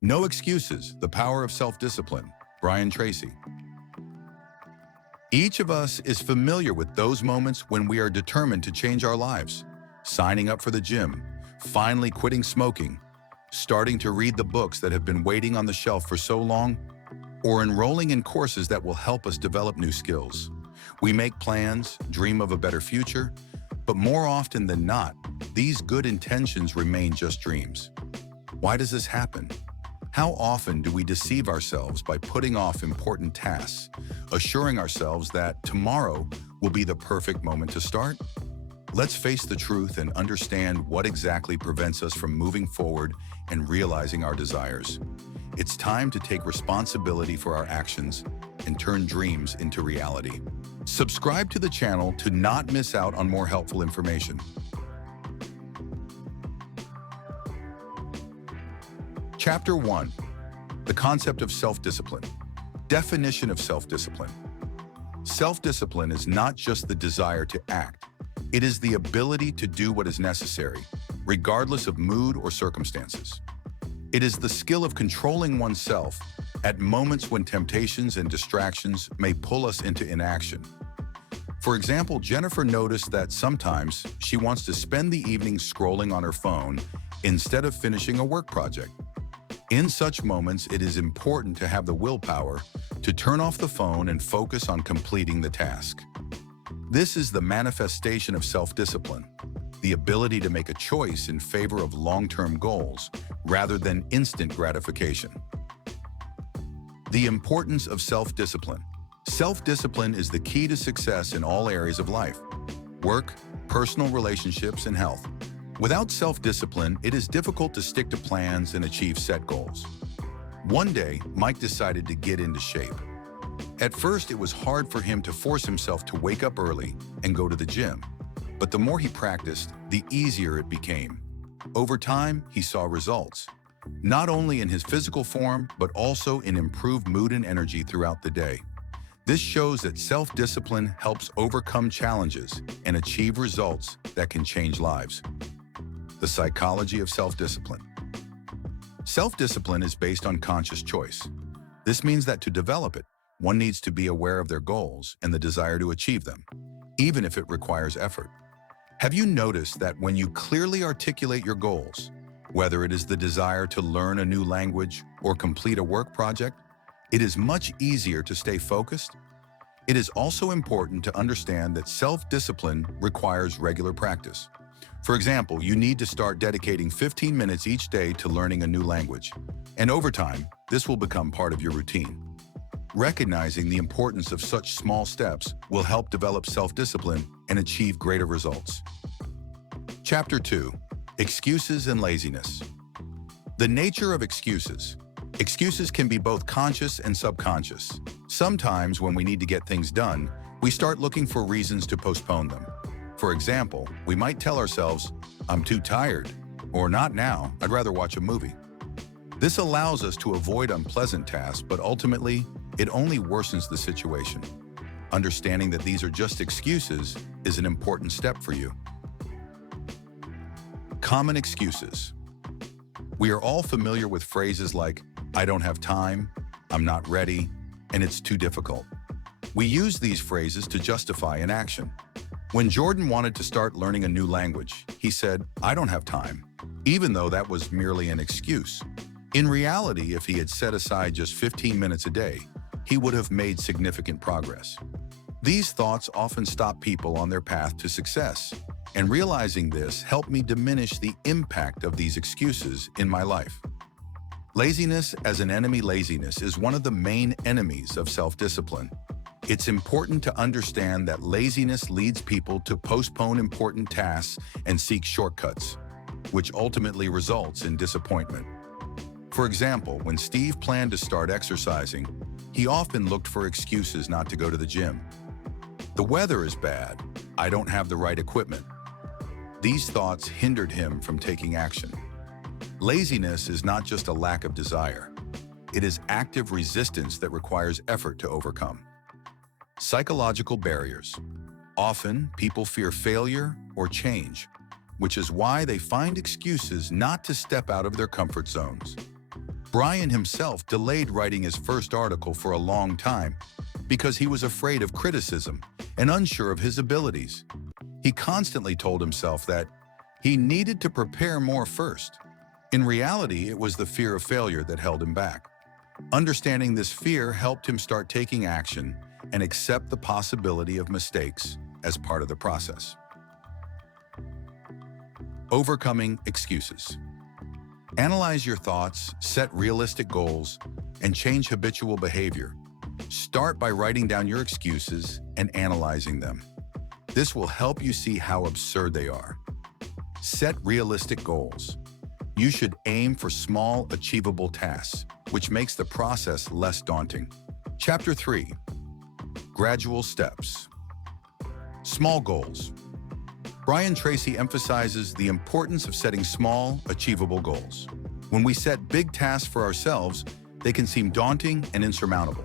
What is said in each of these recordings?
No Excuses, The Power of Self-Discipline, Brian Tracy. Each of us is familiar with those moments when we are determined to change our lives. Signing up for the gym, finally quitting smoking, starting to read the books that have been waiting on the shelf for so long, or enrolling in courses that will help us develop new skills. We make plans, dream of a better future, but more often than not, these good intentions remain just dreams. Why does this happen? How often do we deceive ourselves by putting off important tasks, assuring ourselves that tomorrow will be the perfect moment to start? Let's face the truth and understand what exactly prevents us from moving forward and realizing our desires. It's time to take responsibility for our actions and turn dreams into reality. Subscribe to the channel to not miss out on more helpful information. Chapter 1. The Concept of Self-Discipline. Definition of self-discipline. Self-discipline is not just the desire to act. It is the ability to do what is necessary, regardless of mood or circumstances. It is the skill of controlling oneself at moments when temptations and distractions may pull us into inaction. For example, Jennifer noticed that sometimes she wants to spend the evening scrolling on her phone instead of finishing a work project. In such moments, it is important to have the willpower to turn off the phone and focus on completing the task. This is the manifestation of self-discipline, the ability to make a choice in favor of long-term goals rather than instant gratification. The importance of self-discipline. Self-discipline is the key to success in all areas of life: work, personal relationships, and health. Without self-discipline, it is difficult to stick to plans and achieve set goals. One day, Mike decided to get into shape. At first, it was hard for him to force himself to wake up early and go to the gym. But the more he practiced, the easier it became. Over time, he saw results, not only in his physical form, but also in improved mood and energy throughout the day. This shows that self-discipline helps overcome challenges and achieve results that can change lives. The psychology of self-discipline. Self-discipline is based on conscious choice. This means that to develop it, one needs to be aware of their goals and the desire to achieve them, even if it requires effort. Have you noticed that when you clearly articulate your goals, whether it is the desire to learn a new language or complete a work project, it is much easier to stay focused? It is also important to understand that self-discipline requires regular practice. For example, you need to start dedicating 15 minutes each day to learning a new language, and over time, this will become part of your routine. Recognizing the importance of such small steps will help develop self-discipline and achieve greater results. Chapter 2. Excuses and Laziness. The nature of excuses. Excuses can be both conscious and subconscious. Sometimes, when we need to get things done, we start looking for reasons to postpone them. For example, we might tell ourselves, "I'm too tired," or "not now, I'd rather watch a movie." This allows us to avoid unpleasant tasks, but ultimately, it only worsens the situation. Understanding that these are just excuses is an important step for you. Common excuses. We are all familiar with phrases like, "I don't have time," "I'm not ready," and "it's too difficult." We use these phrases to justify inaction. When Jordan wanted to start learning a new language, he said, "I don't have time," even though that was merely an excuse. In reality, if he had set aside just 15 minutes a day, he would have made significant progress. These thoughts often stop people on their path to success, and realizing this helped me diminish the impact of these excuses in my life. Laziness as an enemy. Laziness is one of the main enemies of self-discipline. It's important to understand that laziness leads people to postpone important tasks and seek shortcuts, which ultimately results in disappointment. For example, when Steve planned to start exercising, he often looked for excuses not to go to the gym. "The weather is bad," "I don't have the right equipment." These thoughts hindered him from taking action. Laziness is not just a lack of desire. It is active resistance that requires effort to overcome. Psychological barriers. Often, people fear failure or change, which is why they find excuses not to step out of their comfort zones. Brian himself delayed writing his first article for a long time because he was afraid of criticism and unsure of his abilities. He constantly told himself that he needed to prepare more first. In reality, it was the fear of failure that held him back. Understanding this fear helped him start taking action and accept the possibility of mistakes as part of the process. Overcoming excuses. Analyze your thoughts, set realistic goals, and change habitual behavior. Start by writing down your excuses and analyzing them. This will help you see how absurd they are. Set realistic goals. You should aim for small, achievable tasks, which makes the process less daunting. Chapter 3. Gradual Steps. Small goals. Brian Tracy emphasizes the importance of setting small, achievable goals. When we set big tasks for ourselves, they can seem daunting and insurmountable.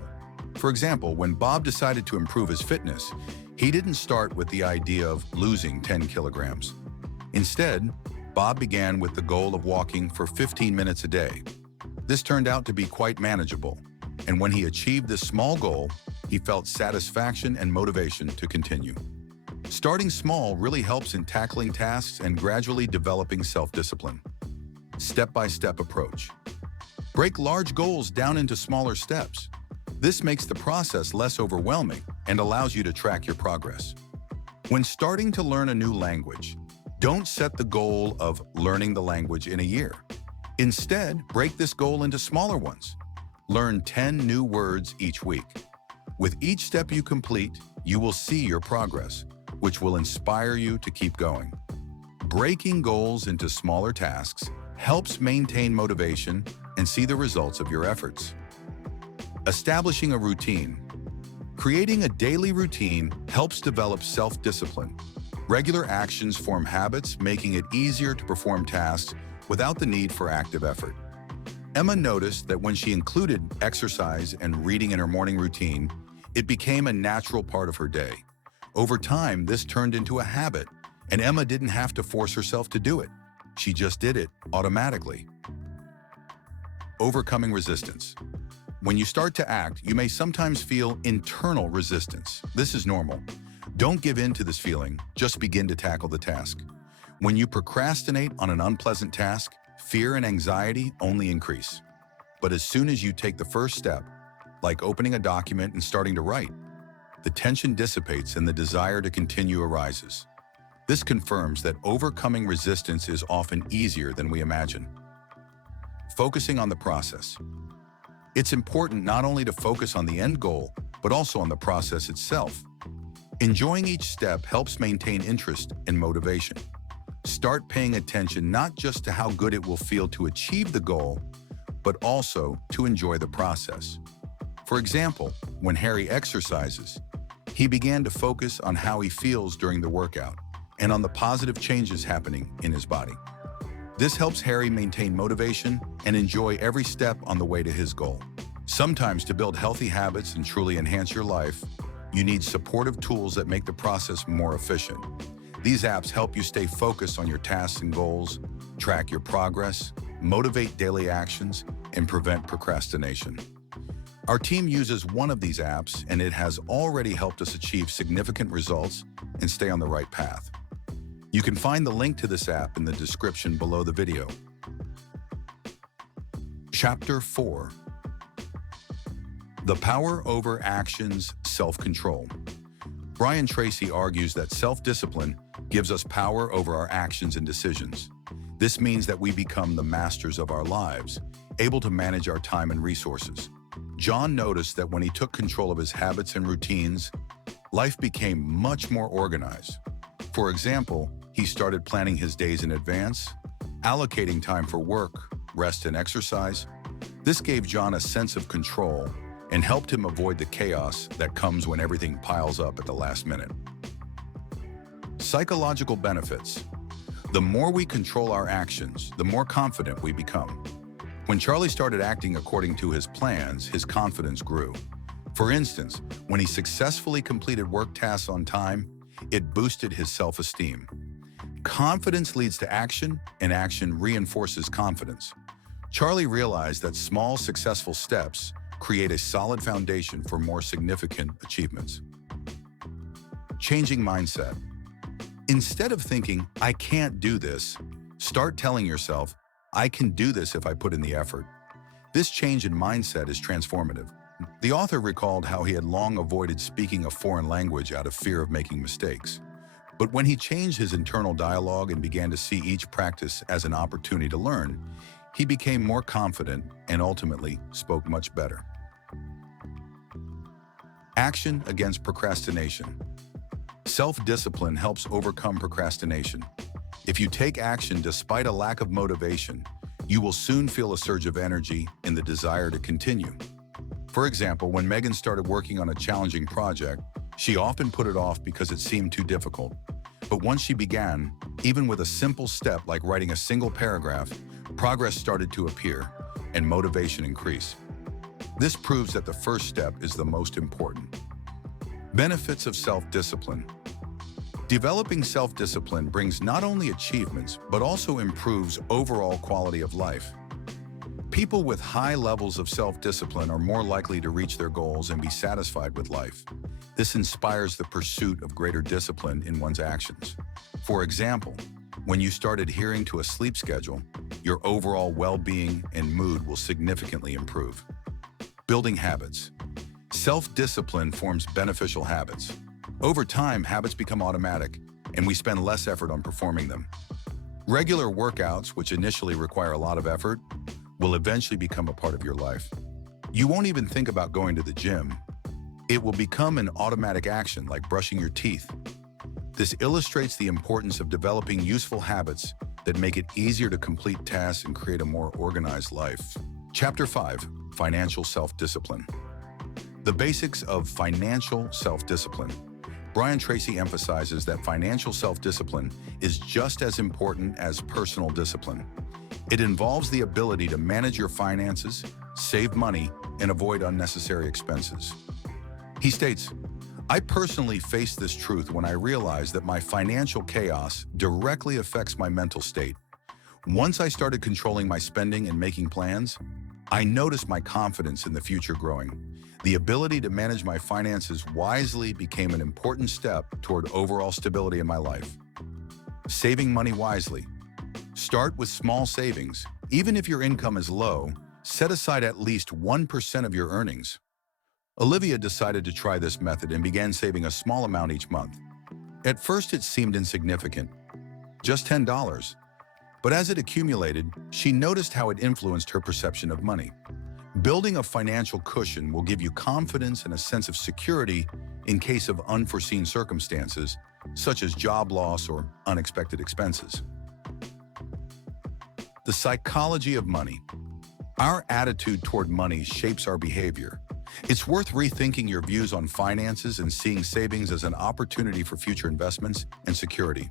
For example, when Bob decided to improve his fitness, he didn't start with the idea of losing 10 kilograms. Instead, Bob began with the goal of walking for 15 minutes a day. This turned out to be quite manageable, and when he achieved this small goal, he felt satisfaction and motivation to continue. Starting small really helps in tackling tasks and gradually developing self-discipline. Step-by-step approach. Break large goals down into smaller steps. This makes the process less overwhelming and allows you to track your progress. When starting to learn a new language, don't set the goal of learning the language in a year. Instead, break this goal into smaller ones. Learn 10 new words each week. With each step you complete, you will see your progress, which will inspire you to keep going. Breaking goals into smaller tasks helps maintain motivation and see the results of your efforts. Establishing a routine. Creating a daily routine helps develop self-discipline. Regular actions form habits, making it easier to perform tasks without the need for active effort. Emma noticed that when she included exercise and reading in her morning routine, it became a natural part of her day. Over time, this turned into a habit, and Emma didn't have to force herself to do it. She just did it automatically. Overcoming resistance. When you start to act, you may sometimes feel internal resistance. This is normal. Don't give in to this feeling, just begin to tackle the task. When you procrastinate on an unpleasant task, fear and anxiety only increase. But as soon as you take the first step, like opening a document and starting to write, the tension dissipates and the desire to continue arises. This confirms that overcoming resistance is often easier than we imagine. Focusing on the process. It's important not only to focus on the end goal, but also on the process itself. Enjoying each step helps maintain interest and motivation. Start paying attention not just to how good it will feel to achieve the goal, but also to enjoy the process. For example, when Harry exercises, he began to focus on how he feels during the workout and on the positive changes happening in his body. This helps Harry maintain motivation and enjoy every step on the way to his goal. Sometimes to build healthy habits and truly enhance your life, you need supportive tools that make the process more efficient. These apps help you stay focused on your tasks and goals, track your progress, motivate daily actions, and prevent procrastination. Our team uses one of these apps, and it has already helped us achieve significant results and stay on the right path. You can find the link to this app in the description below the video. Chapter 4. The Power Over Actions, Self-Control. Brian Tracy argues that self-discipline gives us power over our actions and decisions. This means that we become the masters of our lives, able to manage our time and resources. John noticed that when he took control of his habits and routines, life became much more organized. For example, he started planning his days in advance, allocating time for work, rest, and exercise. This gave John a sense of control and helped him avoid the chaos that comes when everything piles up at the last minute. Psychological benefits. The more we control our actions, the more confident we become. When Charlie started acting according to his plans, his confidence grew. For instance, when he successfully completed work tasks on time, it boosted his self-esteem. Confidence leads to action, and action reinforces confidence. Charlie realized that small, successful steps create a solid foundation for more significant achievements. Changing mindset. Instead of thinking, "I can't do this," start telling yourself, "I can do this if I put in the effort." This change in mindset is transformative. The author recalled how he had long avoided speaking a foreign language out of fear of making mistakes. But when he changed his internal dialogue and began to see each practice as an opportunity to learn, he became more confident and ultimately spoke much better. Action against procrastination. Self-discipline helps overcome procrastination. If you take action despite a lack of motivation, you will soon feel a surge of energy and the desire to continue. For example, when Megan started working on a challenging project, she often put it off because it seemed too difficult. But once she began, even with a simple step like writing a single paragraph, progress started to appear and motivation increased. This proves that the first step is the most important. Benefits of self-discipline. Developing self-discipline brings not only achievements, but also improves overall quality of life. People with high levels of self-discipline are more likely to reach their goals and be satisfied with life. This inspires the pursuit of greater discipline in one's actions. For example, when you start adhering to a sleep schedule, your overall well-being and mood will significantly improve. Building habits. Self-discipline forms beneficial habits. Over time, habits become automatic, and we spend less effort on performing them. Regular workouts, which initially require a lot of effort, will eventually become a part of your life. You won't even think about going to the gym. It will become an automatic action like brushing your teeth. This illustrates the importance of developing useful habits that make it easier to complete tasks and create a more organized life. Chapter 5, Financial Self-Discipline. The basics of financial self-discipline. Brian Tracy emphasizes that financial self-discipline is just as important as personal discipline. It involves the ability to manage your finances, save money, and avoid unnecessary expenses. He states, "I personally faced this truth when I realized that my financial chaos directly affects my mental state. Once I started controlling my spending and making plans, I noticed my confidence in the future growing. The ability to manage my finances wisely became an important step toward overall stability in my life." Saving money wisely. Start with small savings. Even if your income is low, set aside at least 1% of your earnings. Olivia decided to try this method and began saving a small amount each month. At first, it seemed insignificant, just $10. But as it accumulated, she noticed how it influenced her perception of money. Building a financial cushion will give you confidence and a sense of security in case of unforeseen circumstances, such as job loss or unexpected expenses. The psychology of money. Our attitude toward money shapes our behavior. It's worth rethinking your views on finances and seeing savings as an opportunity for future investments and security.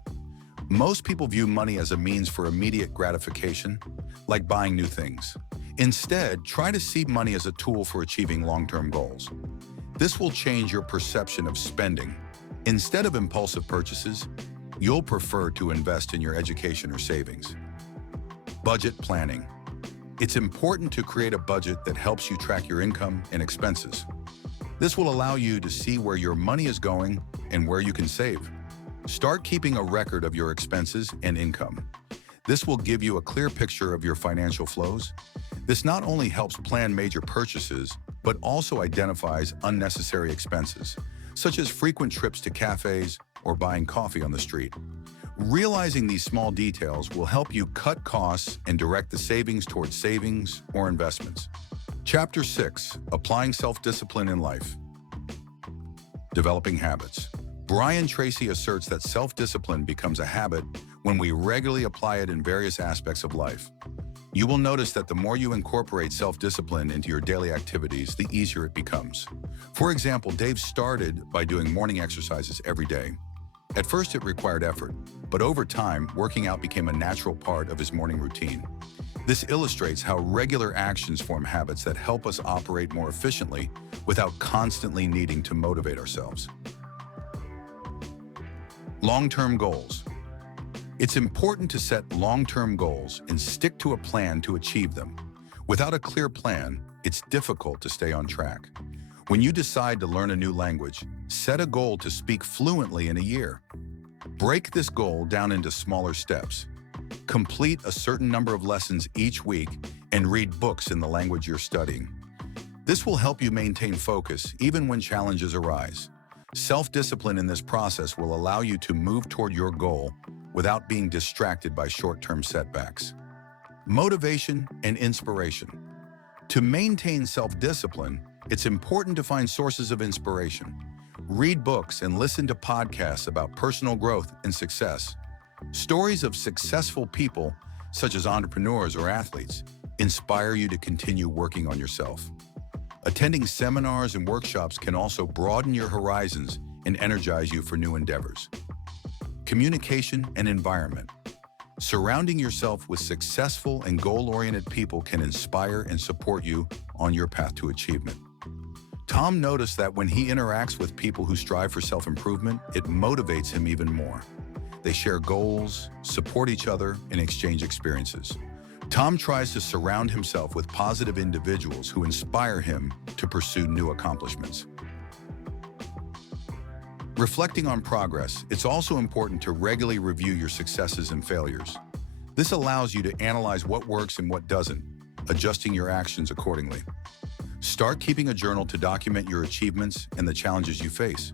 Most people view money as a means for immediate gratification, like buying new things. Instead, try to see money as a tool for achieving long-term goals. This will change your perception of spending. Instead of impulsive purchases, you'll prefer to invest in your education or savings. Budget planning. It's important to create a budget that helps you track your income and expenses. This will allow you to see where your money is going and where you can save. Start keeping a record of your expenses and income. This will give you a clear picture of your financial flows. This not only helps plan major purchases, but also identifies unnecessary expenses, such as frequent trips to cafes or buying coffee on the street. Realizing these small details will help you cut costs and direct the savings towards savings or investments. Chapter 6, Applying Self-Discipline in Life. Developing habits. Brian Tracy asserts that self-discipline becomes a habit when we regularly apply it in various aspects of life. You will notice that the more you incorporate self-discipline into your daily activities, the easier it becomes. For example, Dave started by doing morning exercises every day. At first, it required effort, but over time, working out became a natural part of his morning routine. This illustrates how regular actions form habits that help us operate more efficiently without constantly needing to motivate ourselves. Long-term goals. It's important to set long-term goals and stick to a plan to achieve them. Without a clear plan, it's difficult to stay on track. When you decide to learn a new language, set a goal to speak fluently in a year. Break this goal down into smaller steps. Complete a certain number of lessons each week and read books in the language you're studying. This will help you maintain focus even when challenges arise. Self-discipline in this process will allow you to move toward your goal without being distracted by short-term setbacks. Motivation and inspiration. To maintain self-discipline, it's important to find sources of inspiration. Read books and listen to podcasts about personal growth and success. Stories of successful people, such as entrepreneurs or athletes, inspire you to continue working on yourself. Attending seminars and workshops can also broaden your horizons and energize you for new endeavors. Communication and environment. Surrounding yourself with successful and goal-oriented people can inspire and support you on your path to achievement. Tom noticed that when he interacts with people who strive for self-improvement, it motivates him even more. They share goals, support each other, and exchange experiences. Tom tries to surround himself with positive individuals who inspire him to pursue new accomplishments. Reflecting on progress, it's also important to regularly review your successes and failures. This allows you to analyze what works and what doesn't, adjusting your actions accordingly. Start keeping a journal to document your achievements and the challenges you face.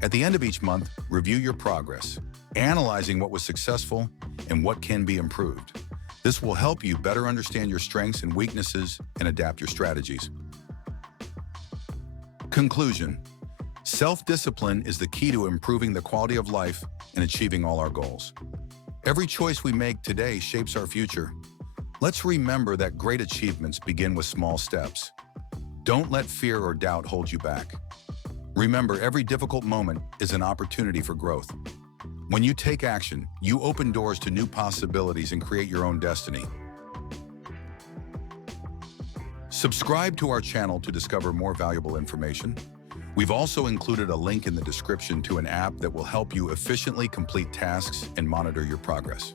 At the end of each month, review your progress, analyzing what was successful and what can be improved. This will help you better understand your strengths and weaknesses and adapt your strategies. Conclusion. Self-discipline is the key to improving the quality of life and achieving all our goals. Every choice we make today shapes our future. Let's remember that great achievements begin with small steps. Don't let fear or doubt hold you back. Remember, every difficult moment is an opportunity for growth. When you take action, you open doors to new possibilities and create your own destiny. Subscribe to our channel to discover more valuable information. We've also included a link in the description to an app that will help you efficiently complete tasks and monitor your progress.